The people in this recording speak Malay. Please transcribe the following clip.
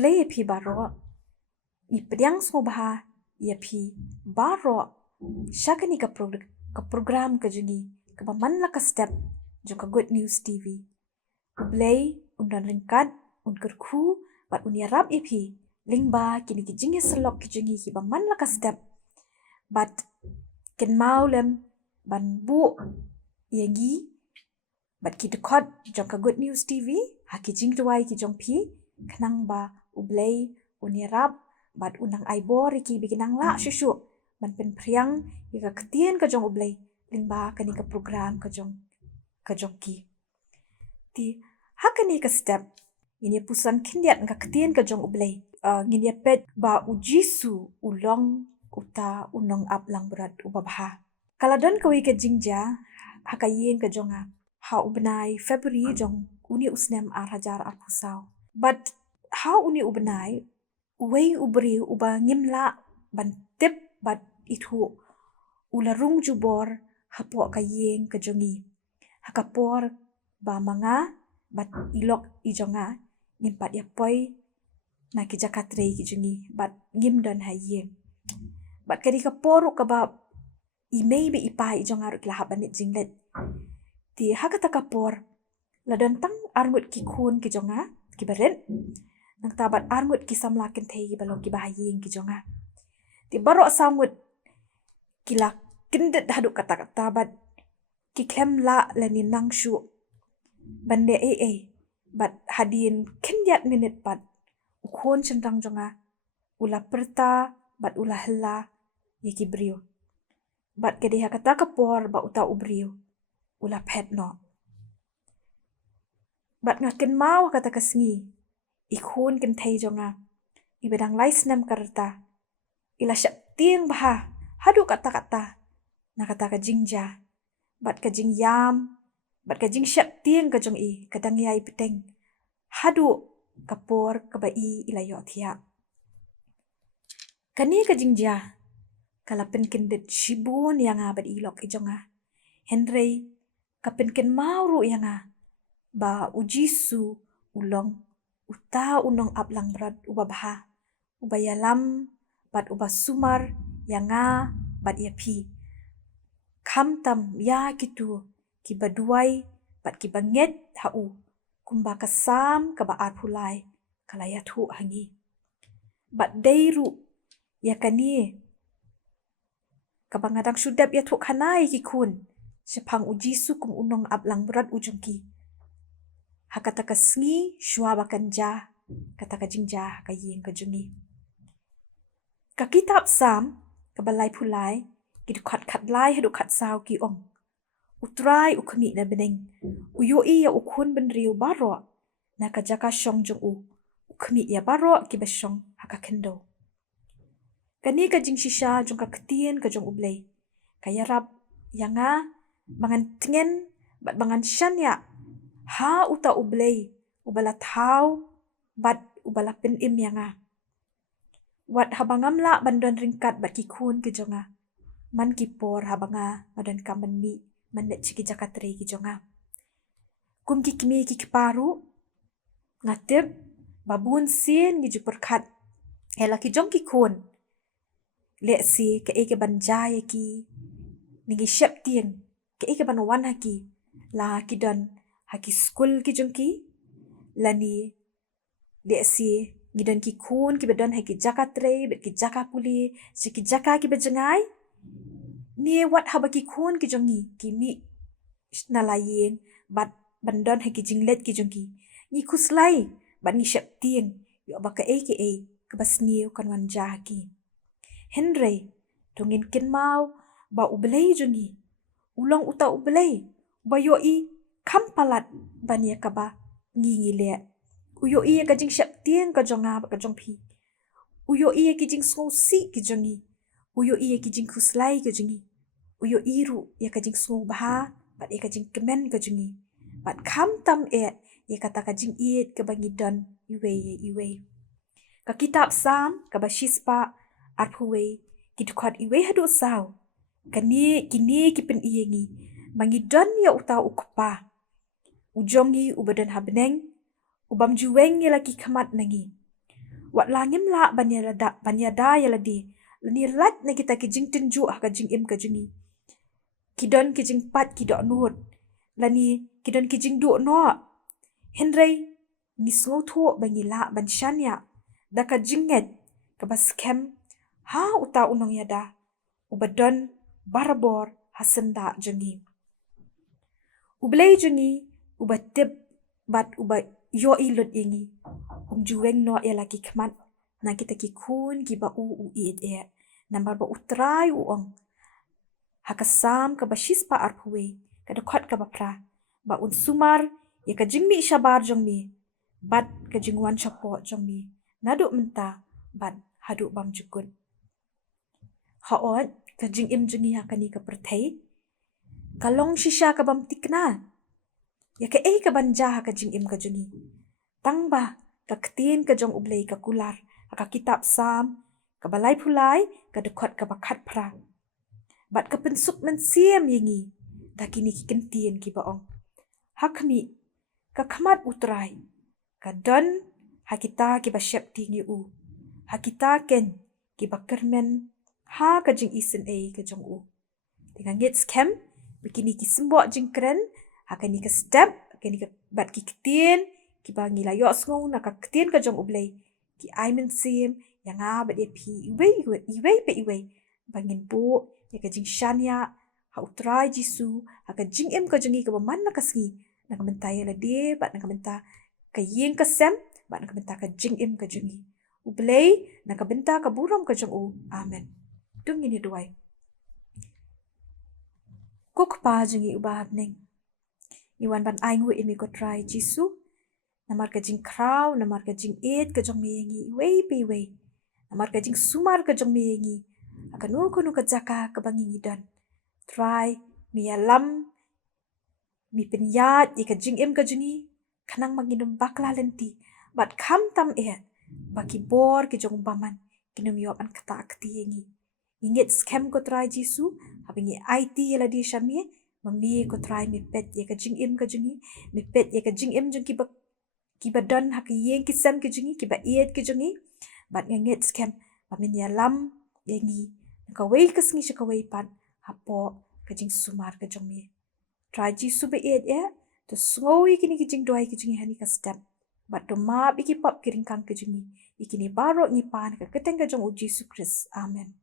ublay pi baro i pediang smo baha ya pi baro shakani ka program ka jungi ka man la ka step jo ka Good News TV ublay undan ringkat unker khu bat unyarap ipi lingba kini ki jingi selok ki jungi ki man la ka step bat ken maulem ban bu yagi bat ki dekot jo ka Good News TV haki jing tuai ki jong pi kenang ba ublay unyarap bat unang aibor ki bikinang la shushu ban pen priang ika ketien ka jong ublay lingba kani ka program ka jong ki ti hakani ka step ini pusan kindiat ka ketien ka jong ublay ngini pet ba ujisu ulong uta unong ap lang berat ubabha kaladon kawi ka jingja hakayen ka jonga ha ubnai February jong uni usnem hajar pusau but ha uni ubnai wei ubri uba ngimla ban tip bat itu ularung jubor hapo kayeng ka jongi hakapor ba manga bat ilok ijonga ngimpat ya poi na ki jakatre ki jongi bat ngim don hayem bat kadi kapor ka ba imei be ipai ijonga ru kila habanit jinglet ti hakata kapor ladon tang arngut ki khun ki jonga ki baren nang tabat arngut ki samlakin thei balong ki bahayeng ki jonga ti barok sangut kila kindet haduk kata-kata bat ki klem la lani nangshu bande bat hadin kindiat minit bat ukhon centang jonga ula perta bat ula hela yaki brio bat kedi hakata kapor ba uta ubrio ula pet no bat ngaken mau kata kasngi ikhun ken thei jonga ibedang laisnam karta ila syap tieng baha hadu kata-kata na kata ka jingja bat ka jing yam bat ka jing syap tieng ka jong i kadang yai peteng hadu kapor ka bai ila yo thia kani ka jingja kala pen kendet shibun yang abad ilok ijonga henry kapen ken mauru yanga ba ujisu ulong uta unong aplang berat ubabha ubayalam bat uba sumar yanga bat yapi kamtam ya gitu ki baduai bat ki banget hau kumba kasam ka ba arpulai kala ya thu hangi bat deiru ya kani kabangadang sudap ya thu khanai ki khun sepang ujisu kum unong aplang berat ujungki hakata kasngi shwa bakanja kata ka jingja ka yeng ka jungi ka kitab sam ka balai pulai ki khat khat lai hadu khat saw ki ong utrai ukmi na beneng uyoi ya ukhun benriu baro na ka jaka shong jung ukmi ya baro ki bashong haka kendo kani ka jing shisha jung ka ketien ka jung ublay kaya rap yanga mangan tingen bat mangan shanya ha uta ublay ubala thau bat ubala pen im yanga wat habangam la bandon ringkat bat ki khun ki jonga man ki por habanga madan kamani mandet chiki jakatre ki jonga kum ki kimi ki paru ngatep babun sin gi juperkhat hela ki jong ki khun le si ke ke banjaya ki ningi shep tieng ke ban wan haki la ki don haki school ki jong ki lani le si gidan ki khun ki bedon haki jakatre bet ki jakapuli si ki jaka ki bejengai ni wat habaki khun ki jongi ki mi nalayeng bat bandon haki jinglet ki jongi ni khuslai bat ni shep tieng yo baka ke kabasniu kan wanja haki henry tungin kin mau ba ublay jongi ulong uta ublay ba yo i kampalat bania kaba ngingi le uyo iya ka jing syap tieng ka jonga ka jong pi uyo iya ki jing si ki jongi uyo iya ki jing khuslai ka jongi uyo iru ya ka jing baha bat ya ka jing kemen ka jongi bat kam tam ya kata ka jing iet ka bangi don iwe ka kitab sam ka bashispa arpuwe ki tukhat iwe hadu saw kini ki pen iyengi bangi don ya uta ukpa ujongi ubadan habneng ubam juweng ya laki kamat nangi Wat langim la banyada ya ladi. Lani lat na kita kijing tenju ka jing im ka jingi. Kidon kijing pat kidok nuot. Lani kidon kijing du no. Henry ngisngo thuo bangi la ban shanya. Da ka jinget ka baskem ha uta unong yada. Ubadon barabor hasenda jengi. Ublay jengi ubatip bat ubat yo ilot ingi. Juweng no ya lagi kemat. Na kita kikun ki ba u iit e. Nambar ba utrai uong. Hakasam ka basis pa arpuwe. Kadakot ka bapra. Ba unsumar ya ka jingmi isyabar jong mi. Bat ka jingwan syapo jong mi. Naduk menta bat haduk bam jukun. Haot ka jing im jengi hakani ka pertai. Kalong shisha ka bam tikna. Ya ka ka banja ka jing im ka jengi. Tang ba ka ketin ka jong ublay ka kular. Ka kitab sam. Ka balay pulay ka dekot ka bakat pra. Bat ka pensuk mensiam yingi. Dakini kikentin ki baong. Hakmi ka kamat utrai. Ka don hakita ki basyap tingi u. Hakita ken ki bakermen ha ka jing isen ka jong u. Dengan ngit skem bikini ki simbok jing keren. Hakani ka step. Hakani ka bat ki ketin. Ki bangi layok sngau na ka ketin ka jong ublay. Ki ay mensim yang bat dia pi iway. Bangin bu ya ka jing shanya. Ha utrai jisu. Ha ka jing im ka jengi ka baman na kasngi. Na ka mentaya la de bat na ka menta ka ying ka sem. Bat na ka menta ka jing im ka jengi. Ublay na ka benta ka buram ka jong u. Amen. Dung ini duay. Kuk pa jengi ubahab ning. Iwan ban aing wi imi ko try jisu. Namar ka jing kraw, namar ka jing it ka jong miyengi. Iway. Namar ka jing sumar ka jong miyengi. Akanu kunu ka jaka ka bangi ngidan. Try mi alam. Mi penyat i ka jing im ka jengi. Kanang manginum bakla lenti. Bat kam tam baki bor ki jong baman. Kinum yop an kata akti yengi. Ingit skem ko try jisu. Habingi IT yala di syamye. Mami ko try mi pet ya ka jing im ka jengi. Mi pet ya ka jing im jeng kiba don haki yeng kisam ki jengi. Kiba iet ki jengi. Bat ngengit skem. Mamin ya lam yengi. Nakaway kasngi siya kaway pan. Hapo ka jing sumar ka jong mi. Try jisu ba iet to sungoy kini ki jing doay ki jengi hani ka step. Bat do maap iki pop kiring kang ki jengi. Ikini baro ni pan ka keteng ka jong u Jisu Kris. Amen.